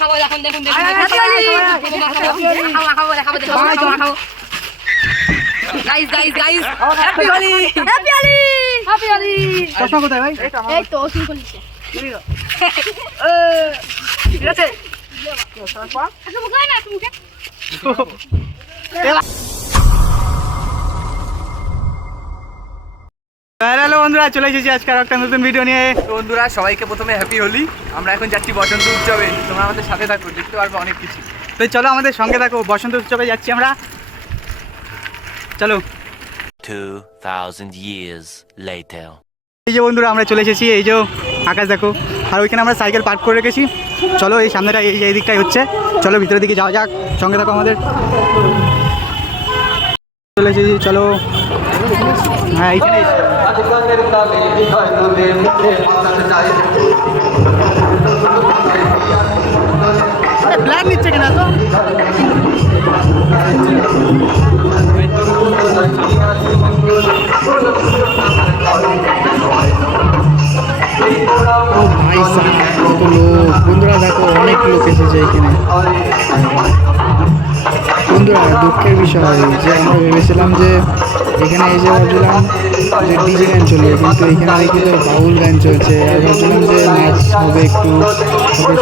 খাবো এখন দেখুন খাবো খাবো guys guys guys happy Holi happy Holi happy Holi চশমা কোথায় ভাই? এই তো ওসিন কলিছে ঠিক আছে আচ্ছা মুখে না মুখে হ্যালো বন্ধুরা, চলে এসেছি আজকে আর একটা নতুন ভিডিও নিয়ে। বন্ধুরা সবাইকে প্রথমে হ্যাপি হোলি। আমরা এখন যাচ্ছি বসন্ত উৎসবে, তোমরা আমাদের সাথে থাকো, দেখতে পারবে অনেক কিছু। তো চলো আমাদের সঙ্গে থাকো, বসন্ত উৎসবে যাচ্ছি আমরা, চলো। 2000 years later. এই যে বন্ধুরা আমরা চলে এসেছি, এই যে আকাশ দেখো, আর ওইখানে আমরা সাইকেল পার্ক করে রেখেছি। চলো এই সামনেটা এই দিকটাই হচ্ছে, চলো ভিতরের দিকে যাওয়া যাক, সঙ্গে থাকো আমাদের। চলে এসেছি, চলো। হ্যাঁ এইখানে ব্ল্যাক নিচ্ছে কিনা তো ভাই কত লোক বন্ধুরা, দেখো অনেক লোক এসেছে এখানে। বন্ধুরা দুঃখের বিষয় যে আমরা ভেবেছিলাম যে এখানে এসে ভাবছিলাম যে ডিজে গান চলবে, কিন্তু এখানে দেখি তো বাউল গান চলছে। আর ভাবছিলাম যে নাচ হবে একটু,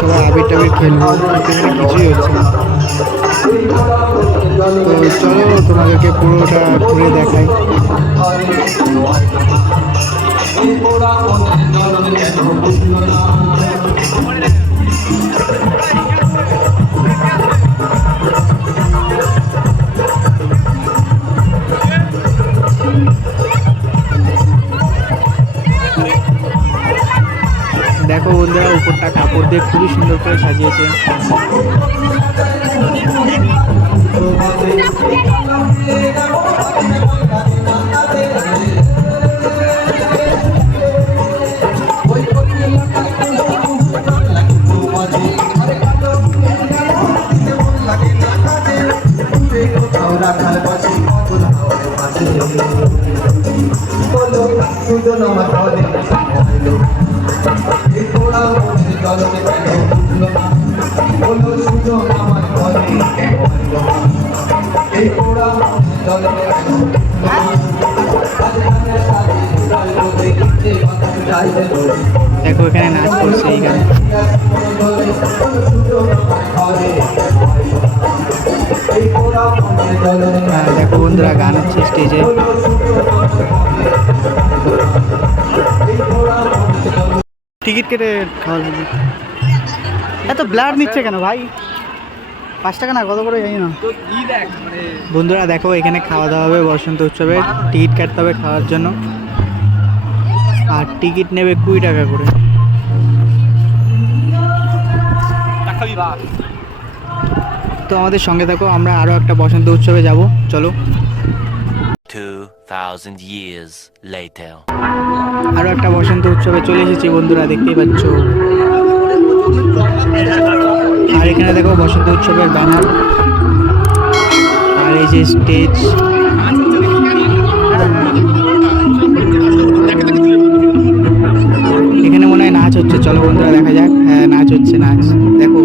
সবাই আবির টাবির খেলবো, কিন্তু এখানে কিছুই হচ্ছে না। তো চলো তোমাদেরকে পুরোটা ঘুরে দেখাই। দেখো বন্ধুরা, উপরটা কাপড় দিয়ে খুবই সুন্দর করে সাজিয়েছে। দেখো এখানে নাচ করছে এই গানে। হ্যাঁ দেখো বন্ধুরা, গান হচ্ছে স্টেজে। টিকিট কেটে খাওয়া যাবে। এত ব্লাড নিচ্ছে কেন ভাই? 5 টাকা না কত করে জানি না। বন্ধুরা দেখো এখানে খাওয়া দাওয়া হবে বসন্ত উৎসবে, টিকিট কাটতে হবে খাওয়ার জন্য, আর টিকিট নেবে 20 টাকা করে। তো আমাদের সঙ্গে থাকো, আমরা আরো একটা বসন্ত উৎসবে যাব, চলো। 2000 years later. আরো একটা বসন্ত উৎসবে চলে এসেছি বন্ধুরা, দেখতেই পাচ্ছ। আর এখানে দেখো বসন্ত উৎসবের ব্যানার, আর এই যে স্টেজ। এখানে মনে হয় নাচ হচ্ছে, চলো বন্ধুরা দেখা যাক। হ্যাঁ নাচ হচ্ছে, নাচ দেখো।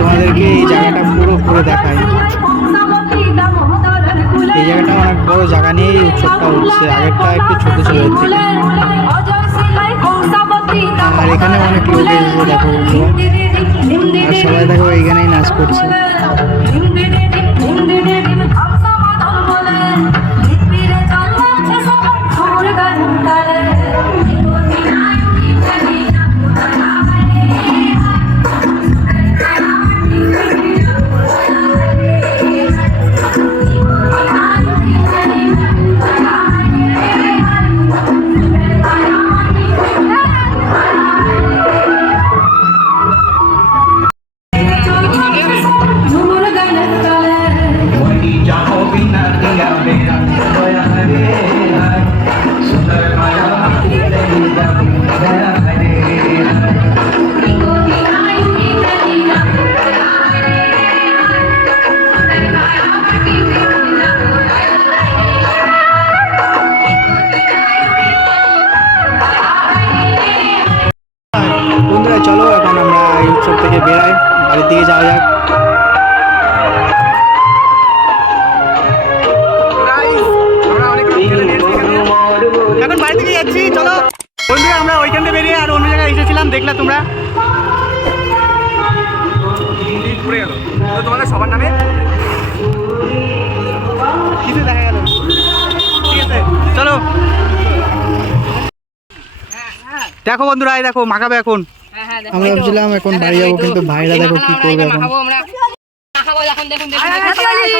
তোমাদেরকে এই জায়গাটা পুরো ঘুরে দেখাই। এই জায়গাটা অনেক বড় জায়গা নিয়ে এই উৎসবটা হচ্ছে, আগেরটা একটু ছোট ছিল এর থেকে। আর এখানে অনেক লোক এসেছে দেখো বন্ধুরা, আর সবাই দেখো এইখানেই নাচ করছে। উৎসব থেকে বেরায়, বাড়ির দিকে যাওয়া যাক। Guys, আমরা অনেক রং খেলে নিয়েছি এখানে। এখন বাড়ি থেকে যাচ্ছি, চলো বন্ধুরা। আমরা ওইখান থেকে বেরিয়ে আর অন্য জায়গায় এসেছিলাম, দেখলা তোমরা। নীল পড়ে গেল তো তোমাদের সবার নামে। কিছু দেখা গেল না। ঠিক আছে চলো। দেখো বন্ধুরা, এই দেখো মাখাবে এখন। হ্যাঁ হ্যাঁ দেখো, আমরা এই তো। ভাবছিলাম এখন বাড়ি যাবো, কিন্তু ভাইরা দেখো কি করবে এখন। মাখাবো আমরা, মাখাবো এখন, দেখুন দেখুন হ্যাপি হোলি,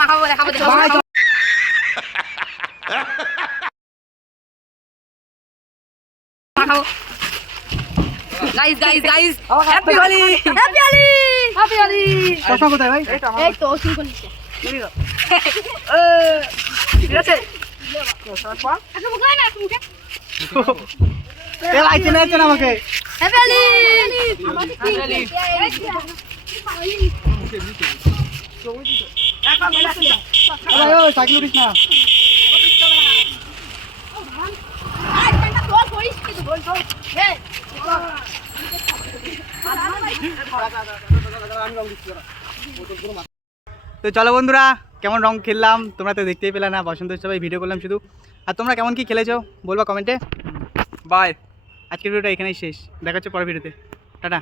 মাখাবো দেখাবো দেখাবো। মাখাবো guys guys guys, happy Holi, happy Holi, happy Holi. চশমা কোথায় ভাই? এই তো সিঙ্গল নিচে ঠিক আছে। একটু মুখে না, একটু মুখে। এ ভাই চেনা যাচ্ছে না আমাকে। হ্যাপি হোলি, আমাদের কি ও সাইকেল উঠিস না। তো চলো বন্ধুরা, কেমন রং খেললাম তোমরা তো দেখতেই পেলে না, বসন্ত উৎসবে ভিডিও করলাম শুধু। আর তোমরা কেমন কি খেলেছো বলবা কমেন্টে। বাই। আজকের ভিডিওটা এখানেই শেষ, দেখা হচ্ছে পরের ভিডিওতে, টাটা।